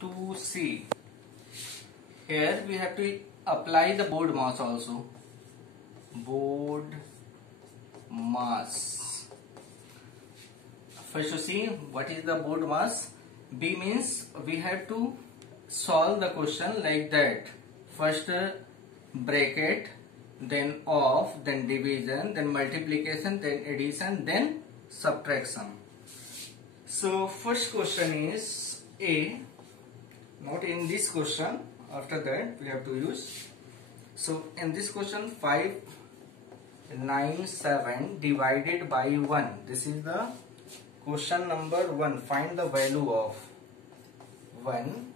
to see. Here we have to apply the board mass also. Board mass. First to see what is the board mass. B means we have to solve the question like that. First bracket, then of, then division, then multiplication, then addition, then subtraction. So first question is A. Not in this question. After that we have to use. So in this question 597 divided by 1. This is the question number 1. Find the value of 1.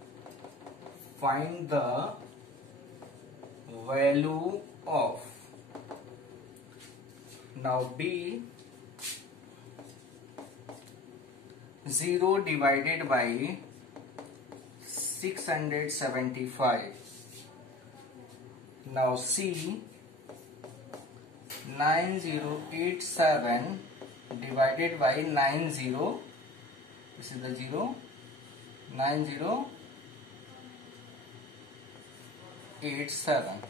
Find the value of. Now B. 0 divided by 675. Now C. 9087 divided by 90. This is the 0. 9087.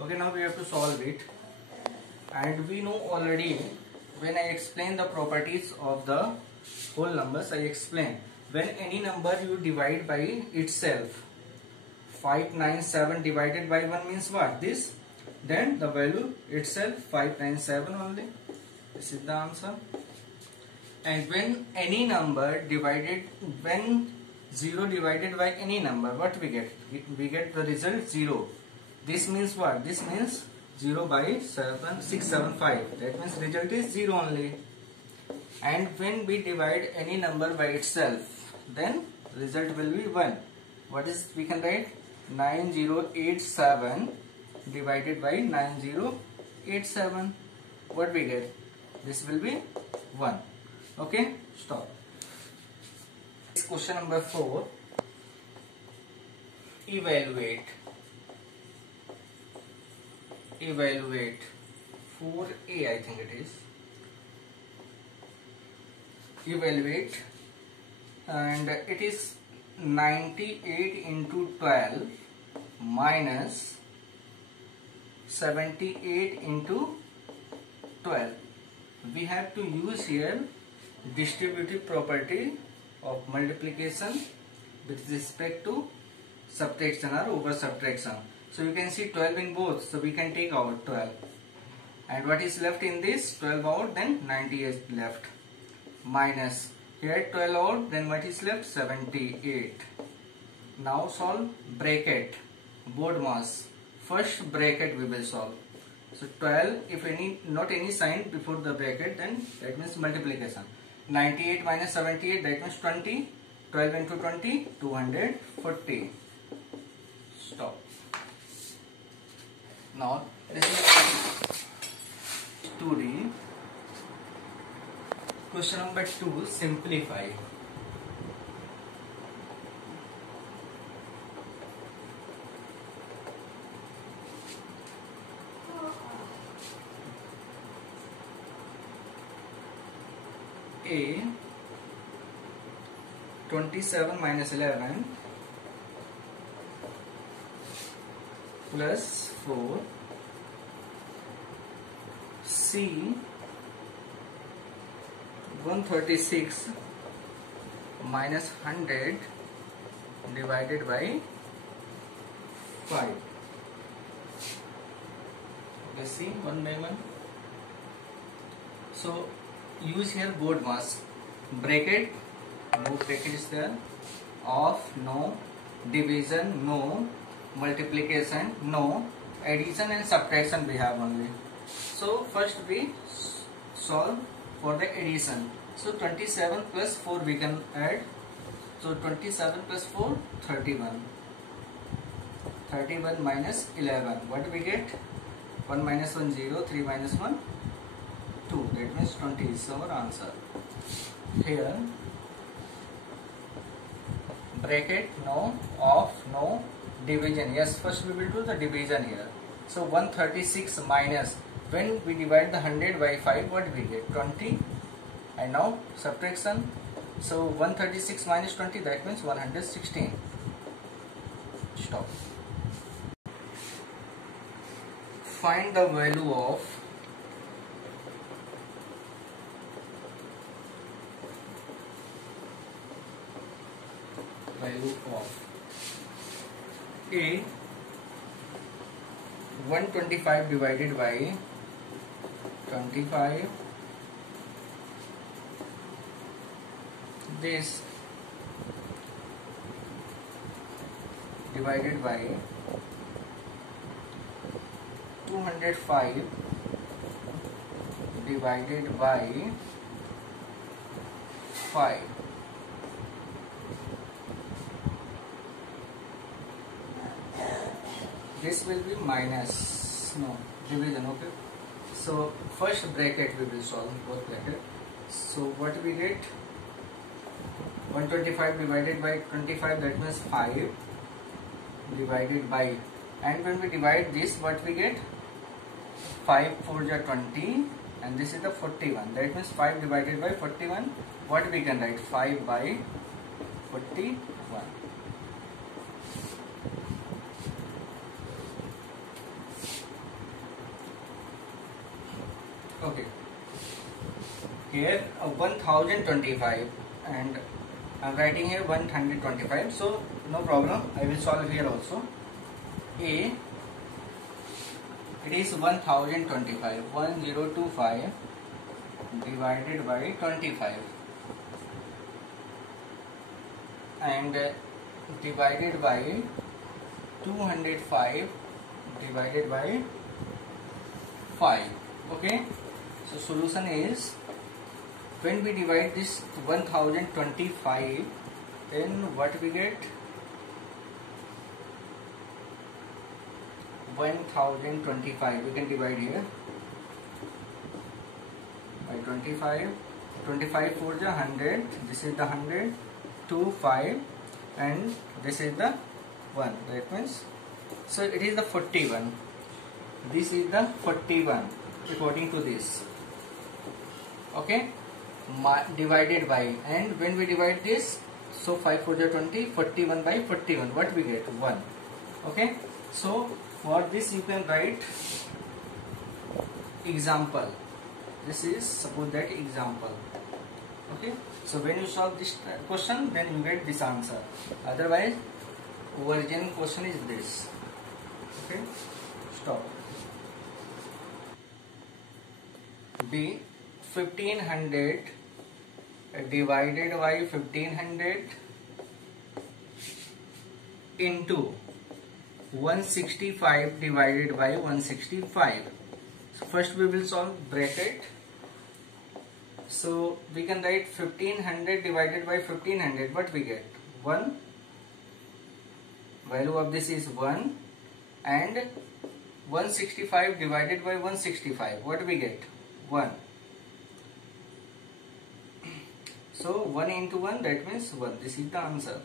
Okay, now we have to solve it. And we know already, when I explain the properties of the whole numbers, I explain when any number you divide by itself. 597 divided by 1 means what? This. Then the value itself 597 only. This is the answer. And when any number divided, when 0 divided by any number, what we get? We get the result 0. This means what? This means 0 by 675. That means result is 0 only. And when we divide any number by itself, then result will be 1. What is, we can write 9087 divided by 9087. What we get? This will be 1. Okay, stop. Question number 4. Evaluate. 4A, I think it is. Evaluate, and it is 98 into 12 minus 78 into 12. We have to use here distributive property of multiplication with respect to subtraction or over subtraction. So you can see 12 in both, so we can take out 12. And what is left in this? 12 out, then 98 left. Minus, here 12 out, then what is left? 78. Now solve bracket, board mass. First bracket we will solve. So 12, if any, not any sign before the bracket, then that means multiplication. 98 minus 78, that means 20. 12 into 20, 240. Stop. Now this is 2D. Question number 2, simplify. A. 27 minus 11 plus 4. C. 136 minus 100 divided by 5. Okay, see one by one. So use here board mass. Bracket, no bracket is there. Of, no. Division, no. Multiplication, no. Addition and subtraction we have only. So first we solve for the addition. So 27 plus 4 we can add. So 27 plus 4, 31. 31 minus 11. What do we get? 1 minus 1, 0. 3 minus 1, 2. That means 20 is our answer. Here, bracket, no. Of, no. Division, yes, first we will do the division here. So 136 minus, when we divide the 100 by 5, what we get? 20. And now subtraction. So 136 minus 20, that means 116. Stop. Find the value of A 125 divided by 25, this divided by 205 divided by 5. This will be minus, no, division, okay. So first bracket we will solve, both bracket. So what we get, 125 divided by 25, that means 5 divided by, and when we divide this, what we get, 5 4 is 20, and this is the 41, that means 5 divided by 41, what we can write, 5 by 41. Okay, here 1025 and I am writing here 125, so no problem, I will solve here also. A, it is 1025, 1025 divided by 25 and divided by 205 divided by 5. Okay, so solution is, when we divide this 1025, then what we get, 1025 we can divide here by 25, 25 4 is 100, this is the 100, 2 5 and this is the 1, that means, so it is the 41, this is the 41 according to this. Okay, divided by, and when we divide this, so 5 4 is 20, 41 by 41, what we get, 1. Okay, so for this you can write example, this is, suppose that example. Okay, so when you solve this question, then you get this answer, otherwise original question is this. Okay, stop. B, 1500 divided by 1500 into 165 divided by 165. So first we will solve bracket. So we can write 1500 divided by 1500, what we get, 1, value of this is 1, and 165 divided by 165, what we get, 1. So 1 into 1, that means 1, this is the answer.